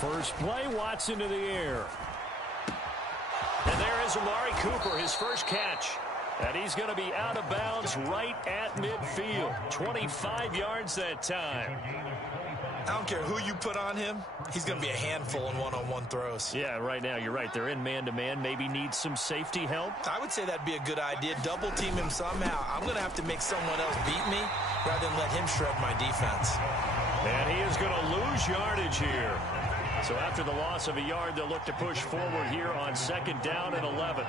First play, Watson to the air. And there is Amari Cooper, his first catch. And he's going to be out of bounds right at midfield. 25 yards that time. I don't care who you put on him. He's going to be a handful in one-on-one throws. Yeah, right now, you're right. They're in man-to-man. Maybe need some safety help. I would say that'd be a good idea. Double team him somehow. I'm going to have to make someone else beat me rather than let him shred my defense. And he is going to lose yardage here. So after the loss of a yard, they'll look to push forward here on 2nd down and 11.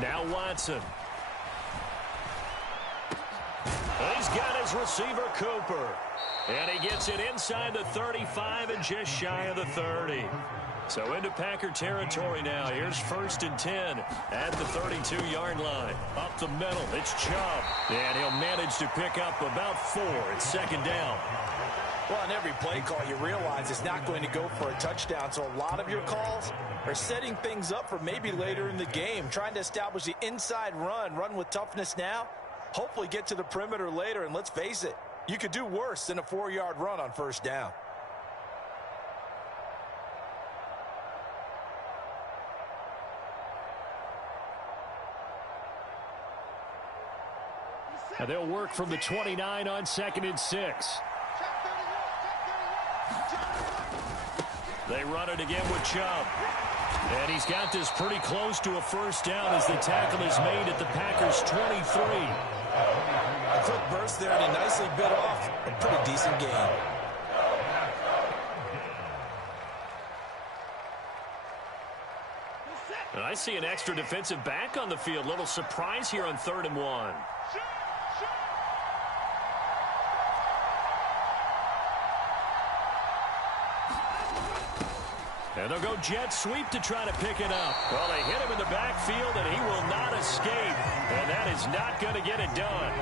Now Watson. He's got his receiver, Cooper. And he gets it inside the 35 and just shy of the 30. So into Packer territory now. Here's 1st and 10 at the 32-yard line. Up the middle, it's Chubb. And he'll manage to pick up about 4 at 2nd down. Well, on every play call, you realize it's not going to go for a touchdown. So a lot of your calls are setting things up for maybe later in the game, trying to establish the inside run with toughness now, hopefully get to the perimeter later. And let's face it, you could do worse than a 4-yard run on 1st down. And they'll work from the 29 on 2nd and 6. They run it again with Chubb. And he's got this pretty close to a 1st down as the tackle is made at the Packers' 23. A quick burst there, and he nicely bit off a pretty decent gain. And I see an extra defensive back on the field. Little surprise here on 3rd and 1. And they'll go jet sweep to try to pick it up. Well, they hit him in the backfield, and he will not escape. And that is not going to get it done.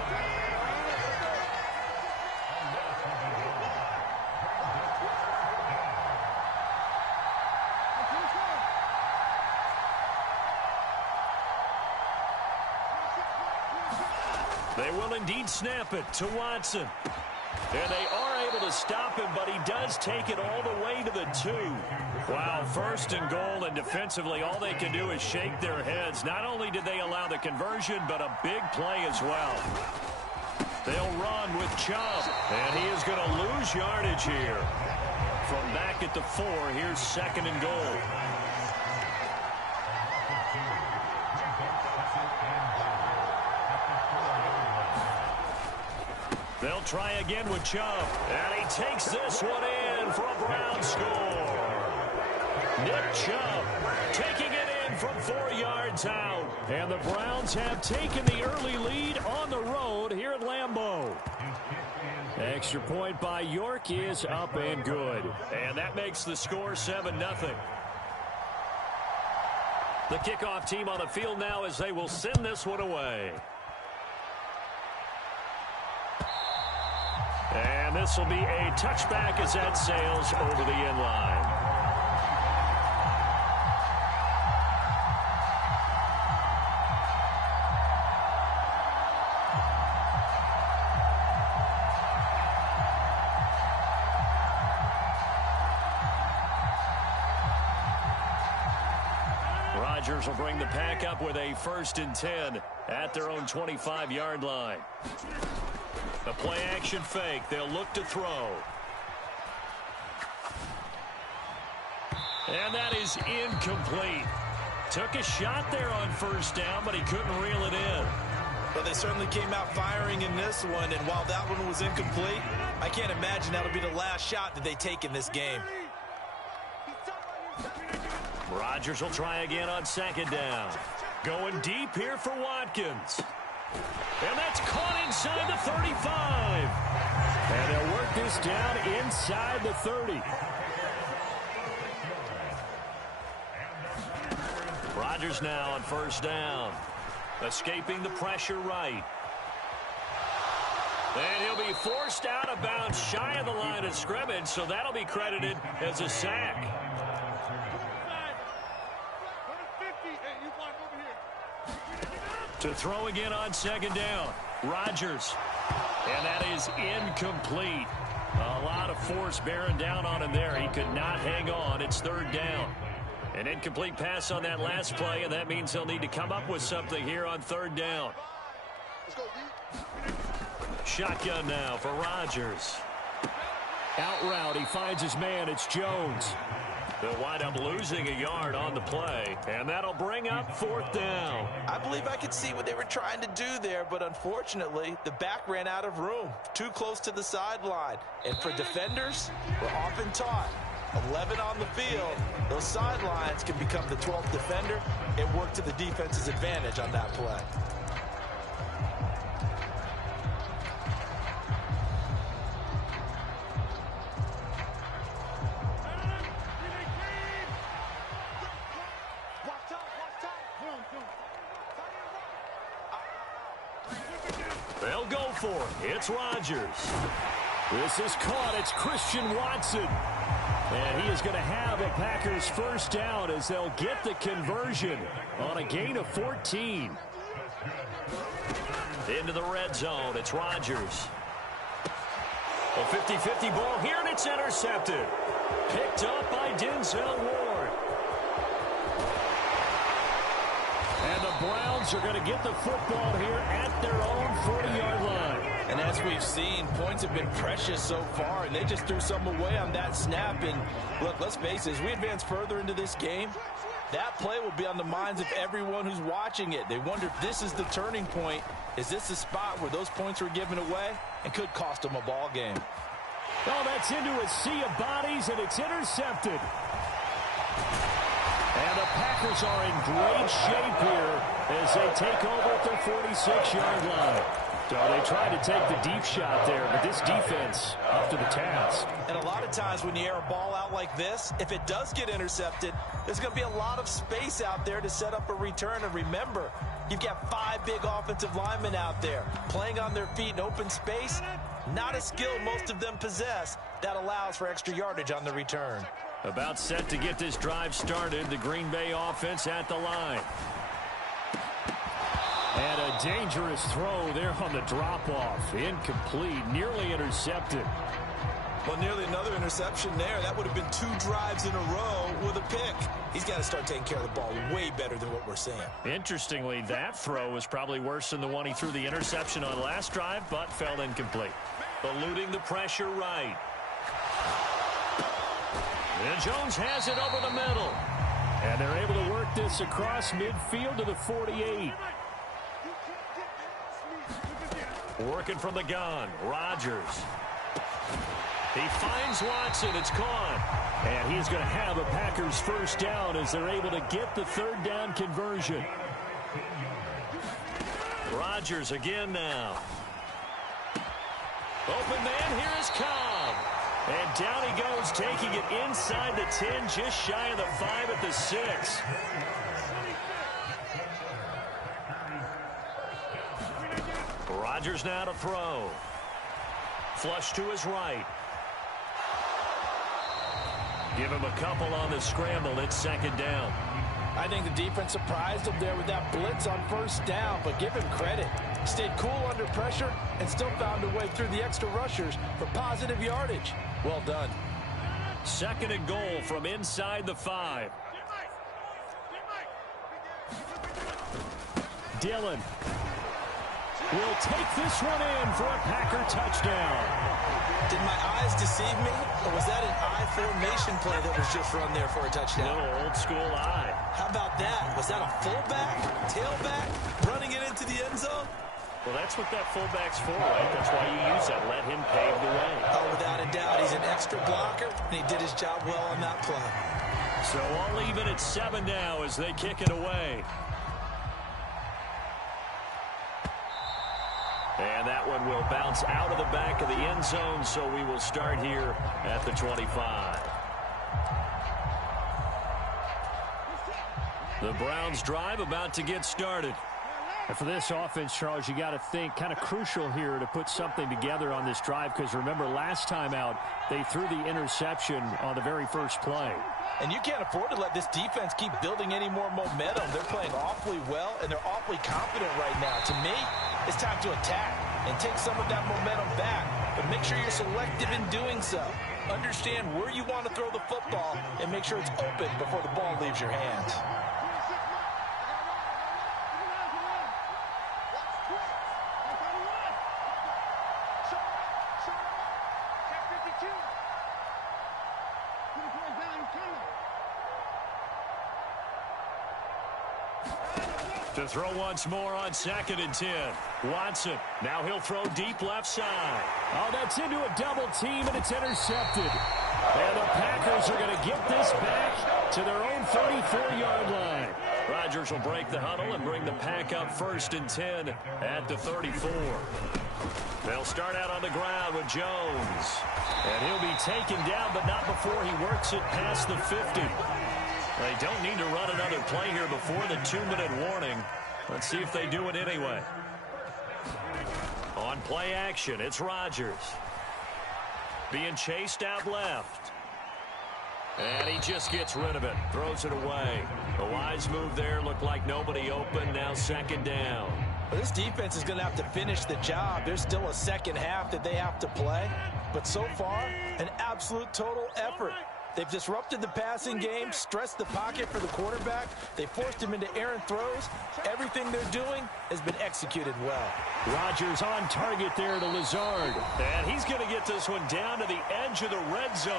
They will indeed snap it to Watson. And they are able to stop him, but he does take it all the way to the 2. Wow, 1st and goal, and defensively all they can do is shake their heads. Not only did they allow the conversion, but a big play as well. They'll run with Chubb, and he is going to lose yardage here. From back at the 4, here's 2nd and goal. They'll try again with Chubb. And he takes this one in for a Brown score. Nick Chubb taking it in from 4 yards out. And the Browns have taken the early lead on the road here at Lambeau. Extra point by York is up and good. And that makes the score 7-0. The kickoff team on the field now as they will send this one away. And this will be a touchback as that sails over the end line. Rodgers will bring the pack up with a 1st and 10 at their own 25-yard line. A play-action fake. They'll look to throw. And that is incomplete. Took a shot there on 1st down, but he couldn't reel it in. Well, they certainly came out firing in this one, and while that one was incomplete, I can't imagine that'll be the last shot that they take in this game. Rodgers will try again on 2nd down. Going deep here for Watkins. And that's caught inside the 35. And they'll work this down inside the 30. Rodgers now on 1st down. Escaping the pressure right. And he'll be forced out of bounds shy of the line of scrimmage, so that'll be credited as a sack. To throw again on 2nd down. Rodgers. And that is incomplete. A lot of force bearing down on him there. He could not hang on. It's third down. An incomplete pass on that last play, and that means they'll need to come up with something here on third down. Shotgun now for Rodgers. Out route, he finds his man. It's Jones. They'll wind up losing a yard on the play, and that'll bring up fourth down. I believe I could see what they were trying to do there, but unfortunately, the back ran out of room, too close to the sideline. And for defenders, we're often taught, 11 on the field, those sidelines can become the 12th defender. It worked to the defense's advantage on that play. They'll go for it. It's Rodgers. This is caught. It's Christian Watson. And he is going to have a Packers first down as they'll get the conversion on a gain of 14. Into the red zone. It's Rodgers. A 50-50 ball here, and it's intercepted. Picked up by Denzel Ward. And the Browns are going to get the football here at their own 40-yard line. And as we've seen, points have been precious so far, and they just threw some away on that snap. And look, let's face it, as we advance further into this game, that play will be on the minds of everyone who's watching it. They wonder if this is the turning point. Is this the spot where those points were given away and could cost them a ball game? Oh, that's into a sea of bodies, and it's intercepted. And the Packers are in great shape here as they take over at their 46-yard line. So they tried to take the deep shot there, but this defense up to the task. And a lot of times when you air a ball out like this, if it does get intercepted, there's going to be a lot of space out there to set up a return. And remember, you've got 5 big offensive linemen out there playing on their feet in open space. Not a skill most of them possess that allows for extra yardage on the return. About set to get this drive started, the Green Bay offense at the line. And a dangerous throw there on the drop-off. Incomplete, nearly intercepted. Well, nearly another interception there. That would have been 2 drives in a row with a pick. He's got to start taking care of the ball way better than what we're seeing. Interestingly, that throw was probably worse than the one he threw the interception on last drive, but fell incomplete. Eluding the pressure right. And Jones has it over the middle. And they're able to work this across midfield to the 48. Working from the gun, Rodgers. He finds Watson. It's caught. And he's going to have a Packers first down as they're able to get the third down conversion. Rodgers again now. Open man, here is Cobb. And down he goes, taking it inside the 10, just shy of the 5 at the 6. Rodgers now to throw. Flush to his right. Give him a couple on the scramble. It's second down. I think the defense surprised him there with that blitz on first down, but give him credit. Stayed cool under pressure and still found a way through the extra rushers for positive yardage. Well done. Second and goal from inside the 5. Dillon will take this one in for a Packer touchdown. Did my eyes deceive me, or was that an I formation play that was just run there for a touchdown? Little old school eye. How about that? Was that a fullback, tailback, running it into the end zone? Well, that's what that fullback's for, right? That's why you use that. Let him pave the way. Oh, without a doubt, he's an extra blocker, and he did his job well on that play. So all even at 7 now as they kick it away. And that one will bounce out of the back of the end zone, so we will start here at the 25. The Browns drive about to get started. And for this offense, Charles, you got to think kind of crucial here to put something together on this drive, because remember last time out they threw the interception on the very first play. And you can't afford to let this defense keep building any more momentum. They're playing awfully well, and they're awfully confident right now. To me, It's time to attack and take some of that momentum back. But make sure you're selective in doing so. Understand where you want to throw the football and make sure it's open before the ball leaves your hands. To throw once more on 2nd and 10. Watson. Now he'll throw deep left side. Oh, that's into a double team, and it's intercepted. And the Packers are going to get this back to their own 34-yard line. Rodgers will break the huddle and bring the pack up 1st and 10 at the 34. They'll start out on the ground with Jones. And he'll be taken down, but not before he works it past the 50. They don't need to run another play here before the 2-minute warning. Let's see if they do it anyway. On play action, it's Rodgers. Being chased out left. And he just gets rid of it. Throws it away. A wise move there. Looked like nobody open. Now 2nd down. Well, this defense is going to have to finish the job. There's still a second half that they have to play. But so far, an absolute total effort. They've disrupted the passing game, stressed the pocket for the quarterback. They forced him into errant throws. Everything they're doing has been executed well. Rodgers on target there to Lazard. And he's going to get this one down to the edge of the red zone.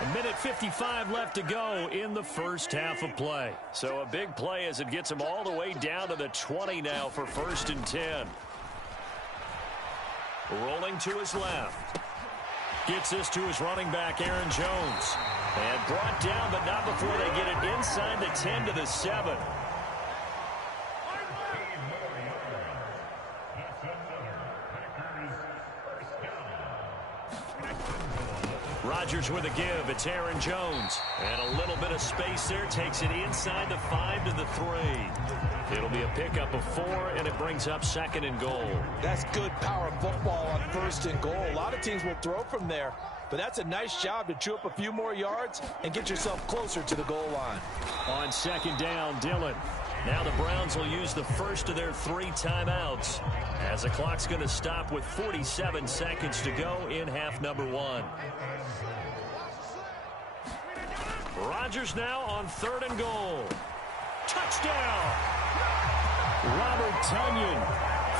A minute 55 left to go in the first half of play. So a big play as it gets him all the way down to the 20 now for 1st and 10. Rolling to his left. Gets this to his running back, Aaron Jones. And brought down, but not before they get it inside the 10 to the 7. Rodgers with a give. It's Aaron Jones. And a little bit of space there. Takes it inside the 5 to the 3. It'll be a pickup of 4, and it brings up 2nd and goal. That's good power football on 1st and goal. A lot of teams will throw from there, but that's a nice job to chew up a few more yards and get yourself closer to the goal line. On 2nd down, Dillon. Now the Browns will use the first of their 3 timeouts as the clock's going to stop with 47 seconds to go in half number 1. Rodgers now on 3rd and goal. Touchdown! Robert Tonyan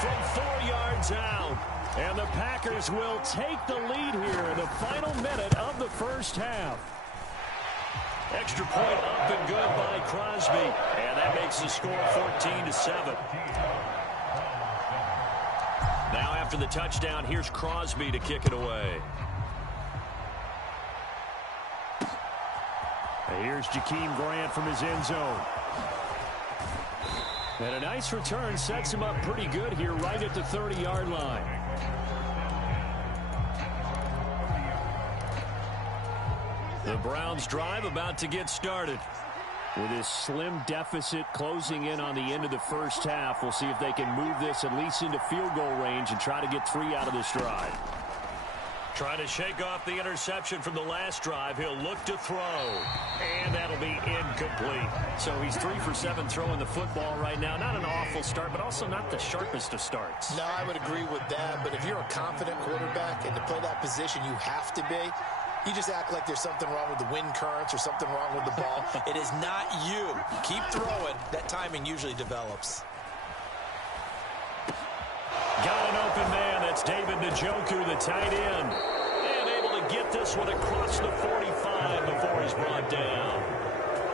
from 4 yards out. And the Packers will take the lead here in the final minute of the first half. Extra point up and good by Crosby. And that makes the score 14-7. Now after the touchdown, here's Crosby to kick it away. And here's Jakeem Grant from his end zone. And a nice return sets him up pretty good here right at the 30-yard line. The Browns drive about to get started. With this slim deficit closing in on the end of the first half, we'll see if they can move this at least into field goal range and try to get 3 out of this drive. Trying to shake off the interception from the last drive. He'll look to throw. And that'll be incomplete. So he's 3 for 7 throwing the football right now. Not an awful start, but also not the sharpest of starts. No, I would agree with that. But if you're a confident quarterback and to play that position, you have to be. You just act like there's something wrong with the wind currents or something wrong with the ball. It is not you. Keep throwing. That timing usually develops. Got an open man. That's David Njoku, the tight end. And able to get this one across the 45 before he's brought down.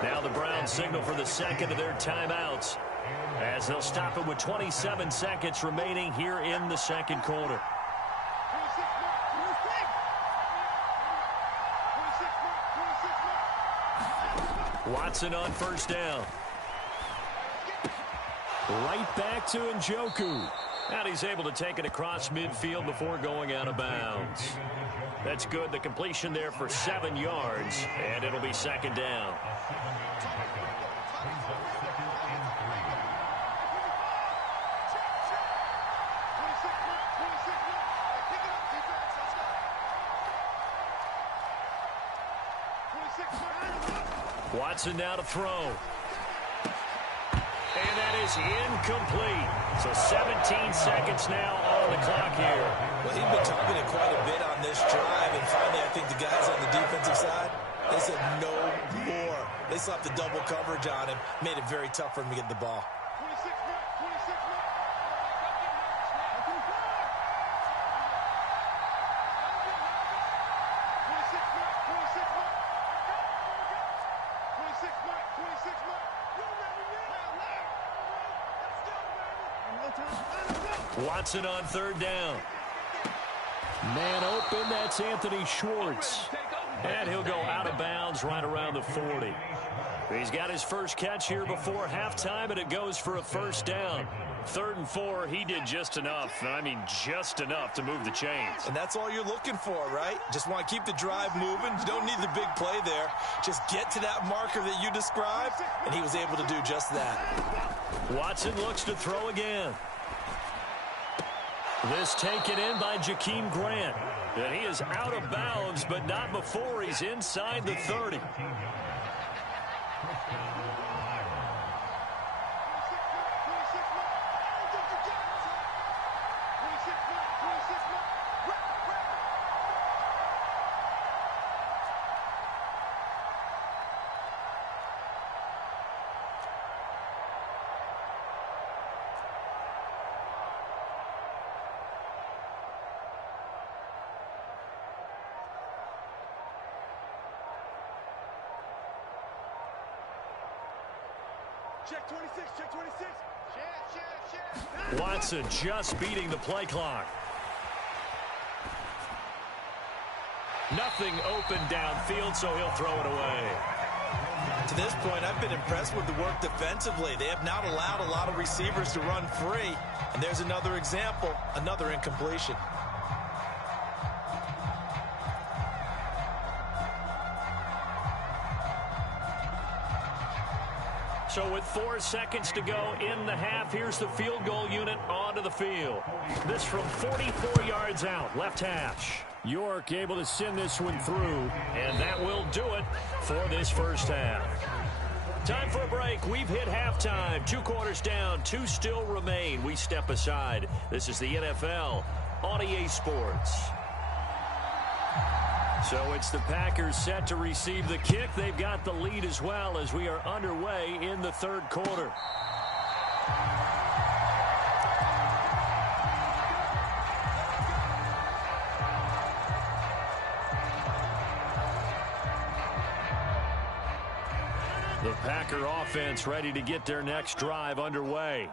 Now the Browns signal for the second of their timeouts as they'll stop it with 27 seconds remaining here in the second quarter. Watson on first down. Right back to Njoku. And he's able to take it across midfield before going out of bounds. That's good. The completion there for 7 yards, and it'll be 2nd down. Watson now to throw. And that is incomplete. So 17 seconds now on the clock here. Well, he's been targeted quite a bit on this drive, and finally I think the guys on the defensive side, they said no more. They slapped the double coverage on him, made it very tough for him to get the ball. Watson on third down. Man open, that's Anthony Schwartz. And he'll go out of bounds right around the 40. He's got his first catch here before halftime, and it goes for a first down. 3rd and 4, he did just enough, and I mean just enough to move the chains. And that's all you're looking for, right? Just want to keep the drive moving. You don't need the big play there. Just get to that marker that you described, and he was able to do just that. Watson looks to throw again. This taken in by Jakeem Grant. And he is out of bounds, but not before he's inside the 30. Check 26, check 26. Check. Watson just beating the play clock. Nothing open downfield, so he'll throw it away. To this point, I've been impressed with the work defensively. They have not allowed a lot of receivers to run free. And there's another example, another incompletion. So with 4 seconds to go in the half, here's the field goal unit onto the field. This from 44 yards out, left hash. York able to send this one through. And that will do it for this first half. Time for a break. We've hit halftime. 2 quarters down, 2 still remain. We step aside. This is the NFL on EA Sports. So it's the Packers set to receive the kick. They've got the lead as well as we are underway in the 3rd quarter. The Packer offense ready to get their next drive underway.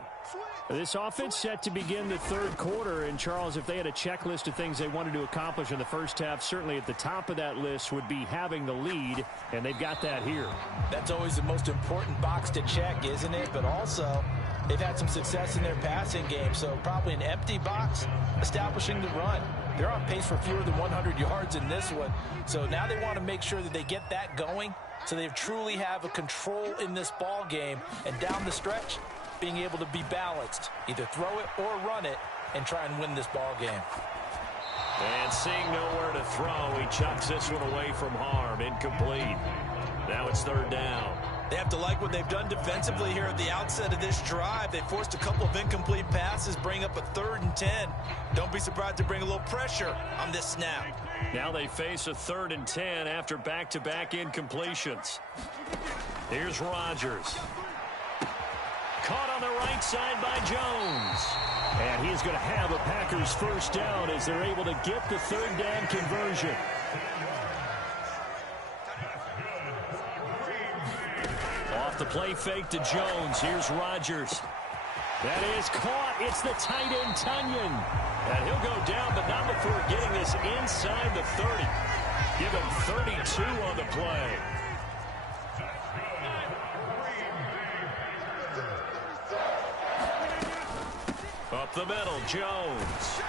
This offense set to begin the 3rd quarter, and Charles, if they had a checklist of things they wanted to accomplish in the first half, certainly at the top of that list would be having the lead, and they've got that here. That's always the most important box to check, isn't it? But also, they've had some success in their passing game, so probably an empty box, establishing the run. They're on pace for fewer than 100 yards in this one, so now they want to make sure that they get that going so they truly have a control in this ball game, and down the stretch, being able to be balanced, either throw it or run it, and try and win this ball game. And seeing nowhere to throw, he chucks this one away from harm, incomplete. Now it's 3rd down. They have to like what they've done defensively here at the outset of this drive. They forced a couple of incomplete passes, bring up a 3rd and 10. Don't be surprised to bring a little pressure on this snap. Now they face a 3rd and 10 after back-to-back incompletions. Here's Rodgers. Caught on the right side by Jones. And he's going to have a Packers first down as they're able to get the 3rd down conversion. Off the play fake to Jones. Here's Rodgers. That is caught. It's the tight end, Tunyon. And he'll go down, but not before getting this inside the 30. Give him 32 on the play. Up the middle, Jones.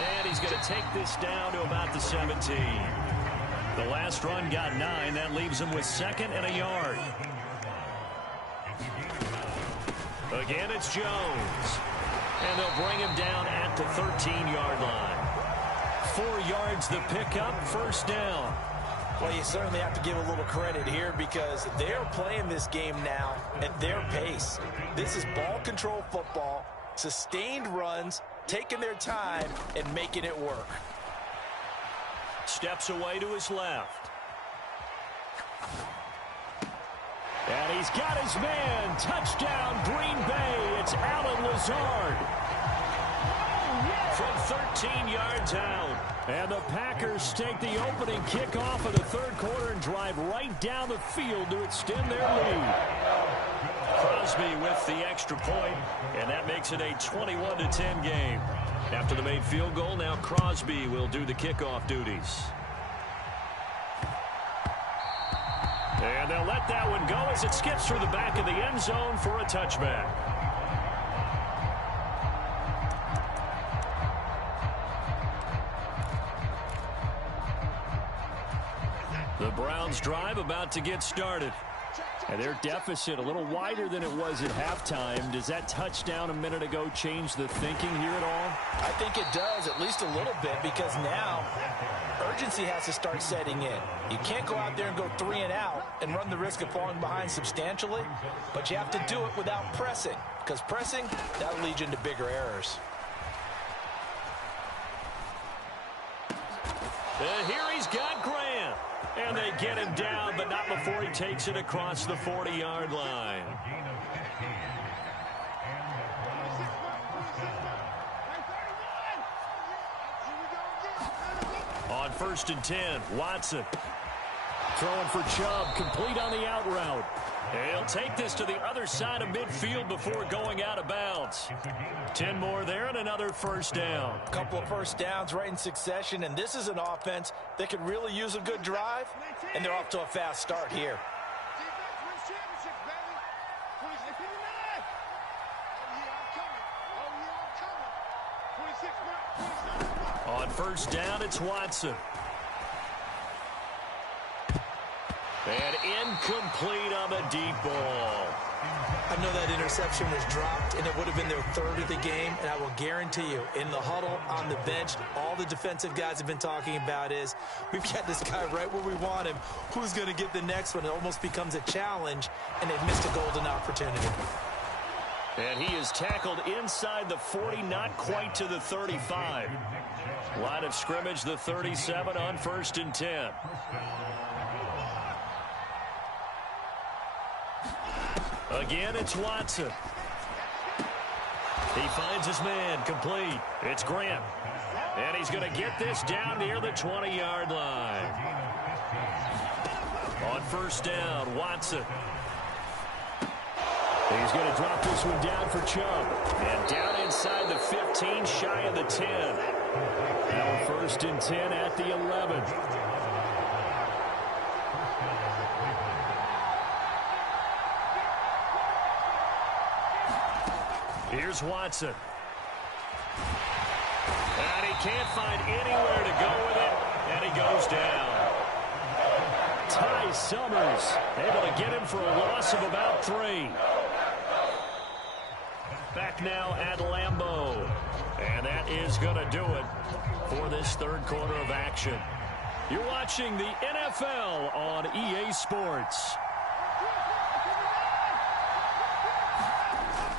And he's going to take this down to about the 17. The last run got 9. That leaves him with 2nd and a yard. Again, it's Jones. And they'll bring him down at the 13-yard line. 4 yards the pickup, first down. Well, you certainly have to give a little credit here because they're playing this game now at their pace. This is ball control football, sustained runs, taking their time, and making it work. Steps away to his left. And he's got his man. Touchdown, Green Bay. It's Allen Lazard. From 13 yards out. And the Packers take the opening kickoff of the third quarter and drive right down the field to extend their lead. Crosby with the extra point, and that makes it a 21-10 game. After the made field goal, now Crosby will do the kickoff duties. And they'll let that one go as it skips through the back of the end zone for a touchback. The Browns drive about to get started. And their deficit a little wider than it was at halftime. Does that touchdown a minute ago change the thinking here at all? I think it does, at least a little bit, because now urgency has to start setting in. You can't go out there and go 3 and out and run the risk of falling behind substantially, but you have to do it without pressing, because pressing, that'll lead you into bigger errors. And here he's got Grant. And they get him down, but not before he takes it across the 40-yard line. On 1st and 10, Watson. Throwing for Chubb, complete on the out route. He'll take this to the other side of midfield before going out of bounds. 10 more there and another first down. A couple of first downs right in succession, and this is an offense that could really use a good drive, and they're off to a fast start here. On 1st down, it's Watson. And incomplete on the deep ball. I know that interception was dropped, and it would have been their 3rd of the game, and I will guarantee you, in the huddle, on the bench, all the defensive guys have been talking about is, we've got this guy right where we want him. Who's going to get the next one? It almost becomes a challenge, and they've missed a golden opportunity. And he is tackled inside the 40, not quite to the 35. Line of scrimmage, the 37 on 1st and 10. Again, it's Watson. He finds his man, complete. It's Grant. And he's going to get this down near the 20-yard line. On 1st down, Watson. He's going to drop this one down for Chubb. And down inside the 15, shy of the 10. Now 1st and 10 at the 11. Here's Watson. And he can't find anywhere to go with it, and he goes down. Ty Summers able to get him for a loss of about 3. Back now at Lambeau. And that is going to do it for this third quarter of action. You're watching the NFL on EA Sports.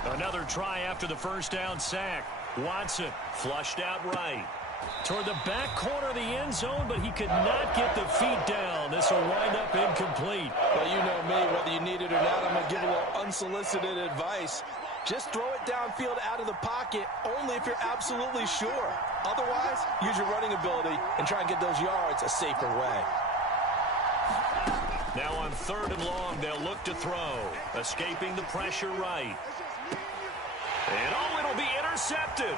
Another try after the first down sack. Watson flushed out right. Toward the back corner of the end zone, but he could not get the feet down. This will wind up incomplete. Well, you know me, whether you need it or not, I'm going to give a little unsolicited advice. Just throw it downfield out of the pocket only if you're absolutely sure. Otherwise, use your running ability and try and get those yards a safer way. Now on 3rd and long, they'll look to throw. Escaping the pressure right. And oh, it'll be intercepted.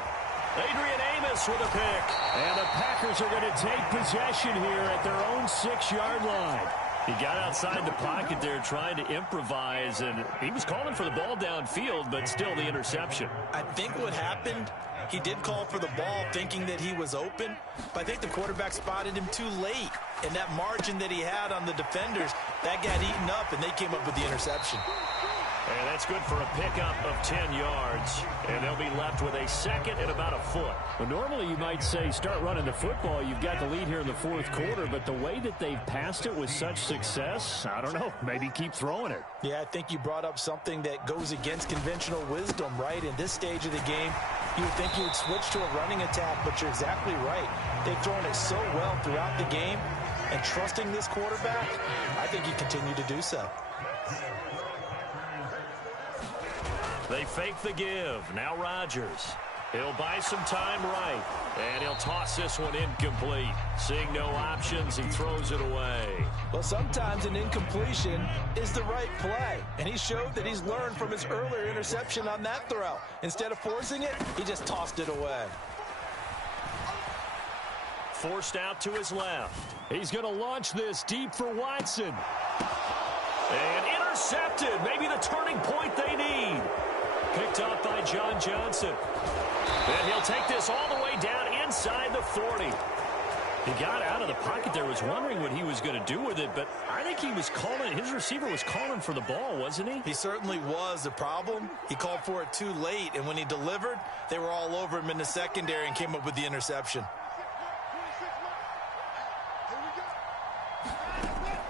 Adrian Amos with a pick. And the Packers are going to take possession here at their own 6-yard line. He got outside the pocket there trying to improvise, and he was calling for the ball downfield, but still the interception. I think what happened, he did call for the ball thinking that he was open, but I think the quarterback spotted him too late. And that margin that he had on the defenders, that got eaten up, and they came up with the interception. And that's good for a pickup of 10 yards. And they'll be left with a second and about a foot. Well, normally you might say start running the football. You've got the lead here in the fourth quarter. But the way that they've passed it with such success, I don't know, maybe keep throwing it. Yeah, I think you brought up something that goes against conventional wisdom, right? In this stage of the game, you would think you would switch to a running attack, but you're exactly right. They've thrown it so well throughout the game, and trusting this quarterback, I think you continue to do so. They fake the give. Now Rodgers. He'll buy some time right. And he'll toss this one incomplete. Seeing no options, he throws it away. Well, sometimes an incompletion is the right play. And he showed that he's learned from his earlier interception on that throw. Instead of forcing it, he just tossed it away. Forced out to his left. He's going to launch this deep for Watson. And intercepted. Maybe the turning point they need. Picked up by John Johnson. And he'll take this all the way down inside the 40. He got out of the pocket there, was wondering what he was going to do with it, but I think he was calling, his receiver was calling for the ball, wasn't he? He certainly was. The problem, he called for it too late, and when he delivered, they were all over him in the secondary and came up with the interception.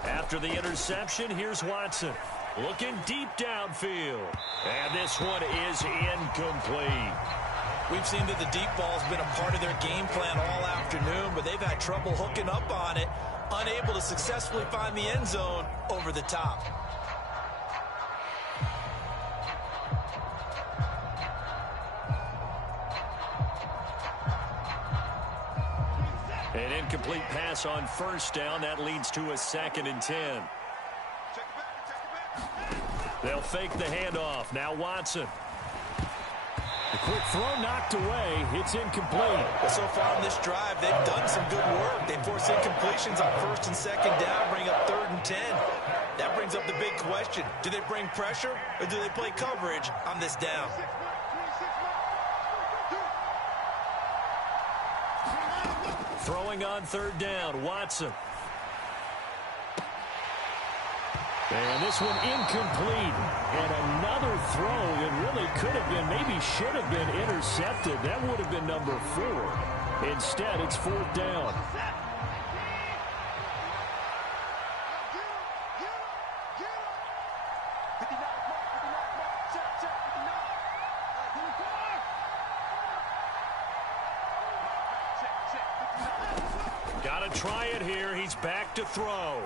After the interception, here's Watson. Looking deep downfield. And this one is incomplete. We've seen that the deep ball's been a part of their game plan all afternoon, but they've had trouble hooking up on it, unable to successfully find the end zone over the top. An incomplete pass on first down. That leads to a 2nd and 10. They'll fake the handoff. Now Watson. The quick throw knocked away. It's incomplete. Well, so far in this drive, they've done some good work. They force incompletions on 1st and 2nd down, bring up 3rd and 10. That brings up the big question. Do they bring pressure or do they play coverage on this down? Throwing on 3rd down, Watson. And this one incomplete. And another throw that really could have been, maybe should have been intercepted. That would have been number 4. Instead, it's 4th down. Got to try it here. He's back to throw.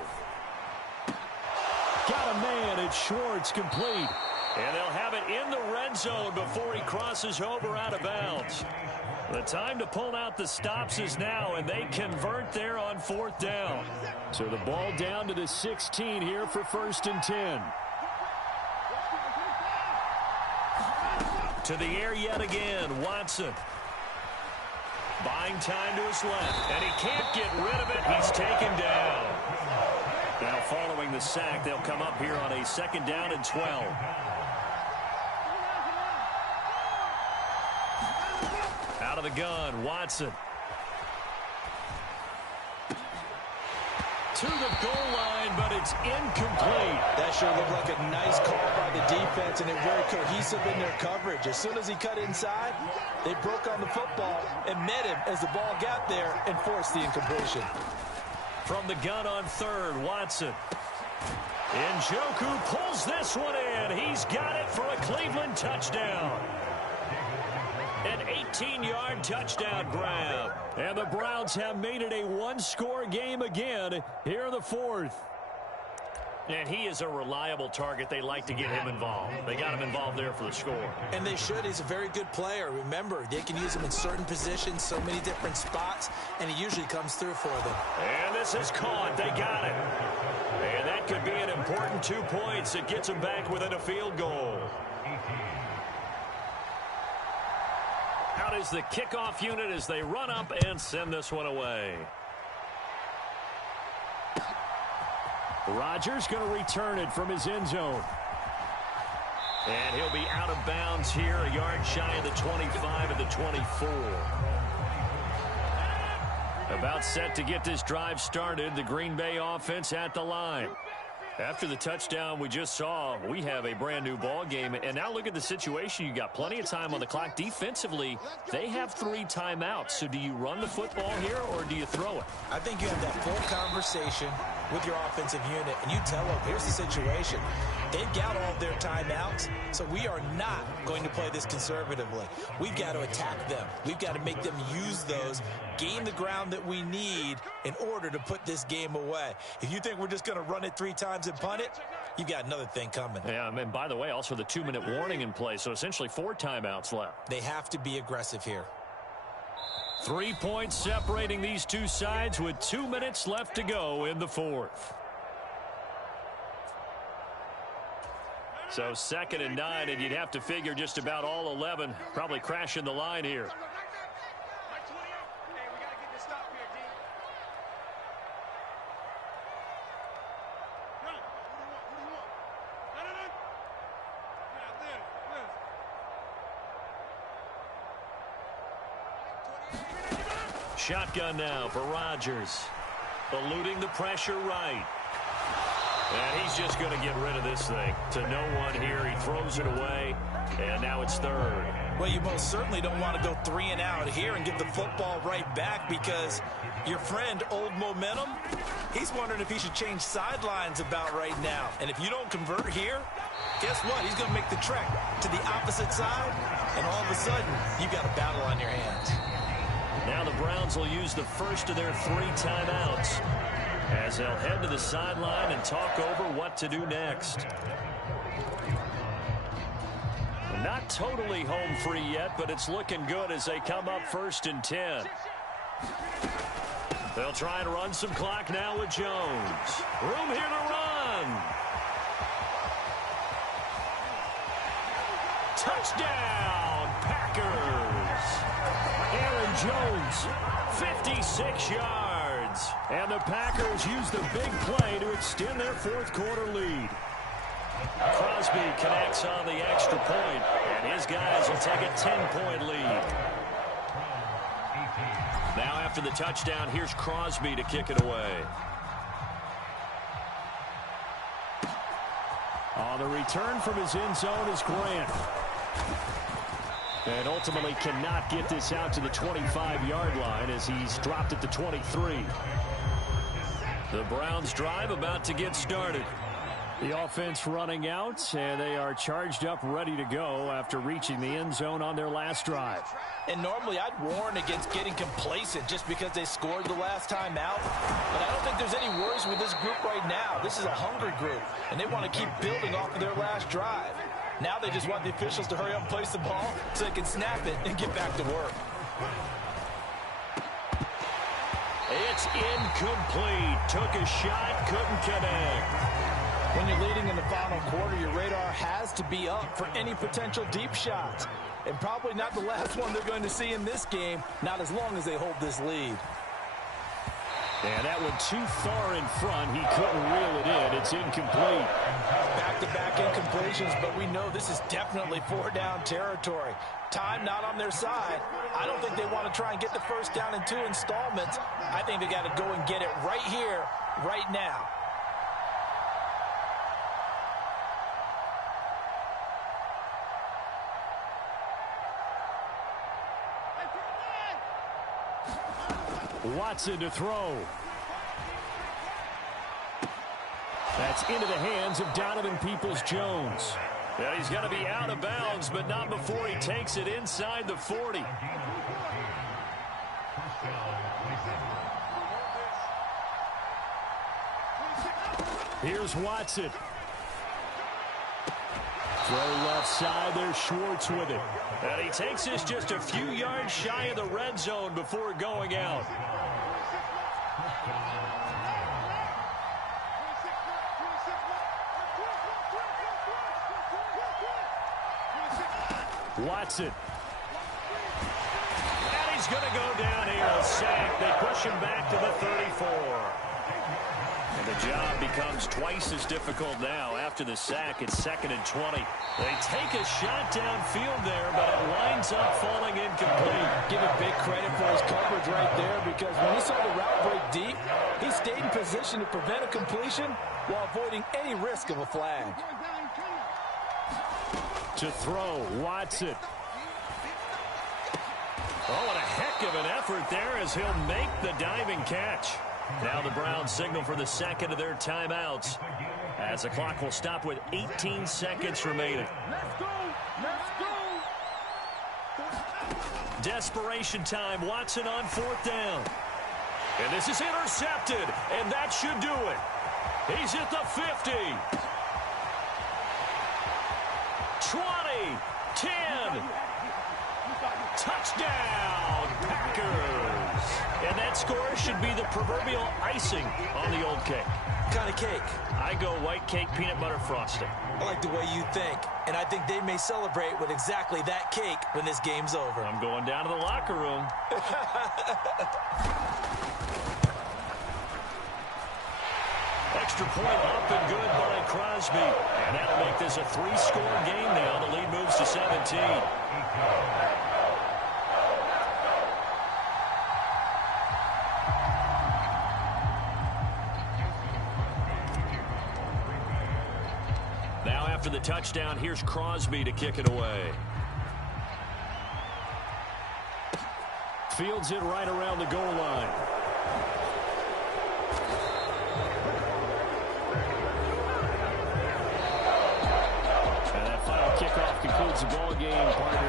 Got a man at Schwartz, complete. And they'll have it in the red zone before he crosses over out of bounds. The time to pull out the stops is now, and they convert there on 4th down. So the ball down to the 16 here for 1st and 10. To the air yet again, Watson. Buying time to his left, and he can't get rid of it. He's taken down. Now following the sack, they'll come up here on a 2nd down and 12. Out of the gun, Watson. To the goal line, but it's incomplete. That sure looked like a nice call by the defense, and they're very cohesive in their coverage. As soon as he cut inside, they broke on the football and met him as the ball got there and forced the incompletion. From the gun on 3rd, Watson. Njoku pulls this one in. He's got it for a Cleveland touchdown. An 18-yard touchdown grab. And the Browns have made it a one-score game again here in the 4th. And he is a reliable target. They like to get him involved. They got him involved there for the score. And they should. He's a very good player. Remember, they can use him in certain positions, so many different spots, and he usually comes through for them. And this is caught. They got it. And that could be an important 2 points. It gets them back within a field goal. Out is the kickoff unit as they run up and send this one away. Rodgers going to return it from his end zone. And he'll be out of bounds here, a yard shy of the 25 and the 24. About set to get this drive started. The Green Bay offense at the line. After the touchdown we just saw, we have a brand new ball game. And now look at the situation. You got plenty of time on the clock. Defensively, they have 3 timeouts. So do you run the football here or do you throw it? I think you have that full conversation with your offensive unit, and you tell them, here's the situation. They've got all their timeouts, so we are not going to play this conservatively. We've got to attack them. We've got to make them use those, gain the ground that we need in order to put this game away. If you think we're just going to run it 3 times and punt it, you've got another thing coming. Yeah, and by the way, also the 2-minute warning in play, so essentially 4 timeouts left. They have to be aggressive here. 3 points separating these two sides with 2 minutes left to go in the 4th. So 2nd and 9, and you'd have to figure just about all 11 probably crashing the line here. Shotgun now for Rodgers. Eluding the pressure right. And he's just going to get rid of this thing. To no one here. He throws it away. And now it's 3rd. Well, you most certainly don't want to go 3 and out here and get the football right back, because your friend, Old Momentum, he's wondering if he should change sidelines about right now. And if you don't convert here, guess what? He's going to make the trek to the opposite side, and all of a sudden, you've got a battle on your hands. Now the Browns will use the first of their 3 timeouts as they'll head to the sideline and talk over what to do next. Not totally home free yet, but it's looking good as they come up 1st and 10. They'll try and run some clock now with Jones. Room here to run. Touchdown, Packers. Aaron Jones, 56 yards. And the Packers use the big play to extend their 4th quarter lead. Crosby connects on the extra point, and his guys will take a 10-point lead. Now after the touchdown, here's Crosby to kick it away. On the return from his end zone is Grant. And ultimately cannot get this out to the 25-yard line as he's dropped at the 23. The Browns drive about to get started. The offense running out, and they are charged up, ready to go after reaching the end zone on their last drive. And normally I'd warn against getting complacent just because they scored the last time out. But I don't think there's any worries with this group right now. This is a hungry group, and they want to keep building off of their last drive. Now they just want the officials to hurry up and place the ball so they can snap it and get back to work. It's incomplete. Took a shot, couldn't connect. When you're leading in the final quarter, your radar has to be up for any potential deep shots. And probably not the last one they're going to see in this game, not as long as they hold this lead. And that one too far in front. He couldn't reel it in. It's incomplete. Back-to-back incompletions, but we know this is definitely 4-down territory. Time not on their side. I don't think they want to try and get the first down in 2 installments. I think they got to go and get it right here, right now. Watson to throw. That's into the hands of Donovan Peoples-Jones. And he's going to be out of bounds, but not before he takes it inside the 40. Here's Watson. Throw left side, there's Schwartz with it. And he takes this just a few yards shy of the red zone before going out. Watson. And he's going to go down here, a sack. They push him back to the 34. And the job becomes twice as difficult now. After the sack, it's 2nd and 20. They take a shot downfield there, but it winds up falling incomplete. Give it big credit for his coverage advantage right there because when he saw the route break deep, he stayed in position to prevent a completion while avoiding any risk of a flag. To throw, Watson. Oh, what a heck of an effort there as he'll make the diving catch. Now the Browns signal for the second of their timeouts as the clock will stop with 18 seconds remaining. Let's go! Let's go! Desperation time. Watson on fourth down. And this is intercepted, and that should do it. He's at the 50. 20, 10, touchdown, Packers. And that score should be the proverbial icing on the old cake. What kind of cake? I go white cake, peanut butter frosting. I like the way you think, and I think they may celebrate with exactly that cake when this game's over. I'm going down to the locker room. Extra point up and good by Crosby. And that'll make this a 3-score game now. The lead moves to 17. Now after the touchdown, here's Crosby to kick it away. Fields it right around the goal line. Kickoff concludes the ball game, partner,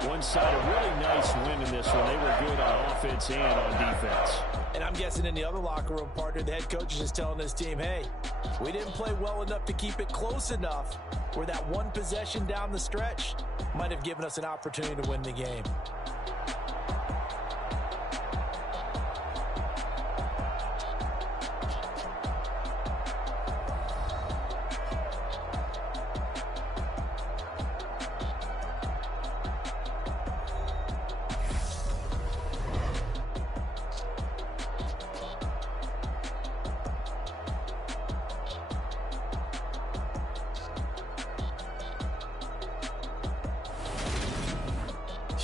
and one side a really nice win in this one. They were good on offense and on defense. And I'm guessing in the other locker room, partner, the head coach is just telling his team, hey, we didn't play well enough to keep it close enough where that one possession down the stretch might have given us an opportunity to win the game.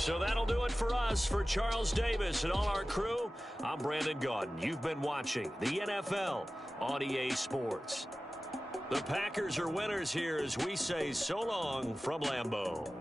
So that'll do it for us. For Charles Davis and all our crew, I'm Brandon Gaudin. You've been watching the NFL on EA Sports. The Packers are winners here as we say so long from Lambeau.